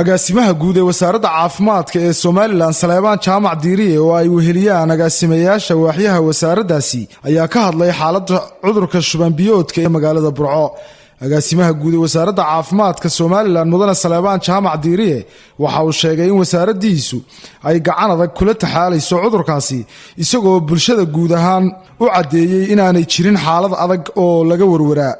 agaasimaha guud ee wasaaradda caafimaadka ee Soomaaliland Saleebaan Jaamac Diiriye oo ay weheliyaan agaasimayaasha waaxyaha wasaaraddaasi ayaa ka hadlay xaaladda cudurka shuban biyoodka ee magaalada Burco. agaasimaha guud ee wasaaradda caafimaadka Soomaaliland mudane Saleebaan Jaamac Diiriye waxa uu sheegay in wasaaraddiisu ay gacan adag kula taxaalayso cudurkaasi isagoo bulshada guud ahaan u cadeeyay inaanay jirin xaalad adag oo laga warwaraa.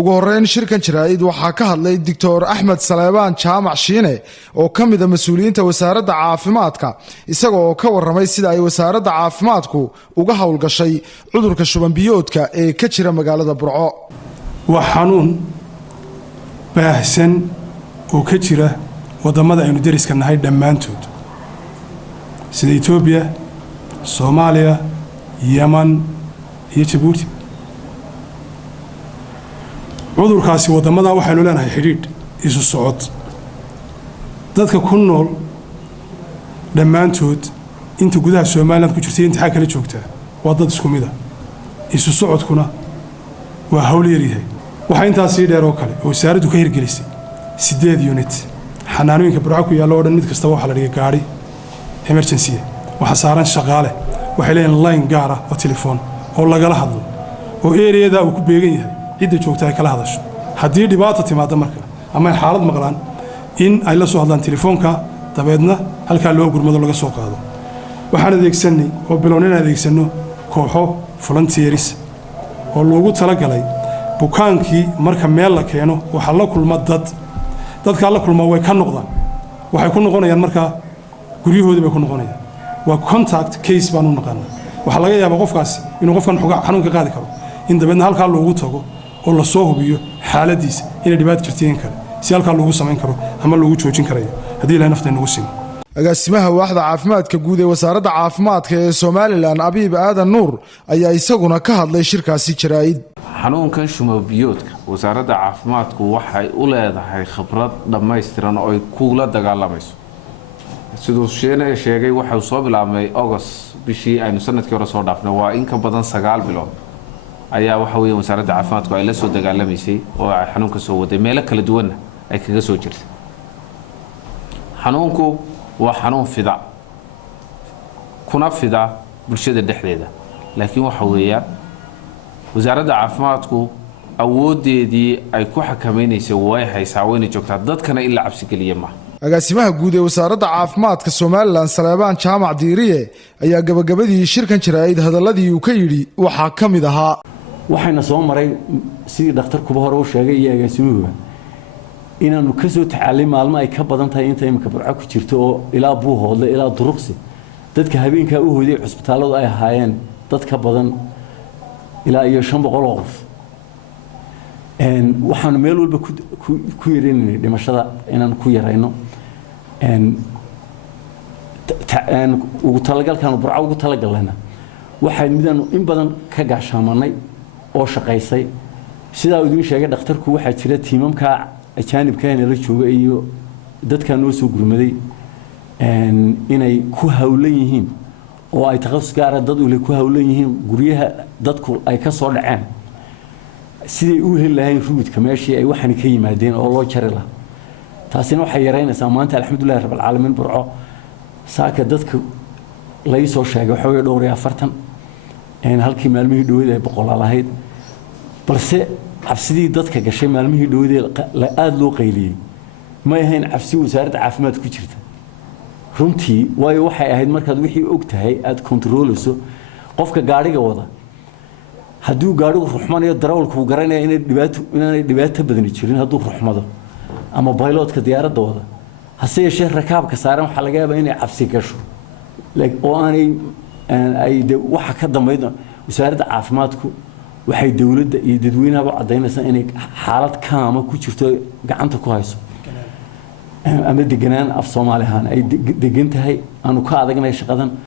ugu horeyn shirkan jaraa'id waxaa ka hadlay Dr. Axmed Saleebaan Jaamac Shiine oo ka mid ah mas'uuliyiinta wasaaradda caafimaadka isagoo ka warramay sida ay wasaaradda caafimaadku uga hawlgashay cudurka shuban biyoodka ee ka jira magaalada Burco. waa xanuun baahsan oo ka jira wadamada aynu dariska nahay dhammaantood sida Itoobiya, Soomaaliya, Yemen iyo Djibouti. cudurkaasi wadamada waxaynu leenahay xidhiidh isu socod dadka ku nool dhammaantood inta gudaha Soomaaliland ku jirtay inta kala joogta waa dad isku mid ah isu socodkuna waa hawl yariyahay. waxa intaas dheer oo kale oo wasaaraddu ka hirgelisay 8 unit xanaanooyinka Burco ku yaalo oo dhan mid kasta waxa la dhigay gaari emergency waxa saaran shaqaale waxay leeyihiin line gaar ah oo telefoon oo lagala hadlo oo area-da uu ku beegan yahay cidda joogta ay kala hadasho haddii dhibaato timaado marka ama xaalad maqlaan in ay la soo hadlaan telefoonka dabeedna halka loo gurmado laga soo qaado. waxaan adeegsanay oo bilownina adeegsano kooxo volunteers oo loogu talagalay bukaankii marka meel la keeno waxa la kulma dadka la kulma way ka noqdaan waxay ku noqonayaan marka guryahoodii bay ku noqonayaan waa contact case baan u naqaanaa. waxa laga yaabaa qofkaasi inuu qofkan xanuunka qaadi karo in dabeedna halka loogu tago oo la soo hubiyo xaaladiisa inay dhibaato jirteen kale si halka loogu sameyn karo ama loogu joojin karayo hadii la nafta nagu simo. agaasimaha waaxda caafimaadka guud ee wasaaradda caafimaadka ee Soomaaliland Abiib Aadan Nuur ayaa isaguna ka hadlay shirkaasi jaraa'id. xanuunkan shuban biyoodka wasaaradda caafimaadku waxay u leedahay khibrad dhammaystiran oo ay kula dagaalamayso. sidoo sheegay waxa uu soo bilaabmay August bishii aynu sanadkii hore soo dhaafnay waa in ka badan 9 bilood ayaa waxa weeye wasaaradda caafimaadku ay la soo dagaalamaysay oo ay xanuunka soo waday meelo kala duwan ay kaga soo jirtay. xanuunku waa xanuun fida kuna fida bulshada dhexdeeda laakiin waxa weeyaan wasaaradda caafimaadku awoodeedii ay ku xakameynayso way haysaa wayna joogtaa dadkana in la cabsi geliyo ma. agaasimaha guud ee wasaaradda caafimaadka Soomaaliland Saleebaan Jaamac Diiriye ayaa gabagabadii shirkan jaraa'id hadaladii uu ka yiri waxa ka mid ahaa waxayna soo maray sidii dhakhtarkuba hore u sheegay iyo agaasimuhu inaanu ka soo tacaalay maalmo ay ka badan tahay inta imka Burco ku jirto oo ilaa Buuhoodle ilaa Duruqsi dadka habeenka u hooday cusbitaalada ay ahaayeen dad ka badan ilaa iyo 500 qof waxaan meel walba ku yareynay dhimashada inaan ku yareyno ugu talagalkan Burco ugu talagalna waxay midaan in badan ka gaashaamanay oo shaqaysay sida uu idin sheegay dhakhtarku waxa jira tiimamka ajaanibka ee la jooga iyo dadka noo soo gurmaday inay ku hawlan yihiin oo ay takhasus gaar ah dad u leh ku hawlan yihiin guryaha dadku ay ka soo dhaceen sidii uu heli lahayn ruudka meeshii ay waxan ka yimaadeen oo loo jari lahaa. taasina waxay yareynaysaa maanta alxamdulillah rabbil caalamiin Burco saaka dadka la ii soo sheegay waxa way dhowr 40 halkii maalmihii dhaweed ay boqolaal ahayd balse cabsidii dadka gashay maalmihii dhaweed aad loo qayliyay ma ahayn cabsi wasaaradda caafimaadka ku jirta runtii waayo waxay ahayd markaad wixii og tahay aad controleyso qofka gaariga wada hadduu gaarigu ruxmanayo darawalku garanaya inay dhibaato badan jirin hadduu ruxmado ama pilotka diyaaradda wada hase yeeshee rakaabka saaran waxa laga yaabaa inay cabsi gasho oo aanay waxa ka dambeeyay wasaaradda caafimaadku waxay dawladda iyo dadweynaha cadeynaysaa inay xaalad kaama ku jirto gacanta ku hayso ama deganaan af Soomaalihan ay degan tahay aanu ka adagnay shaqadan.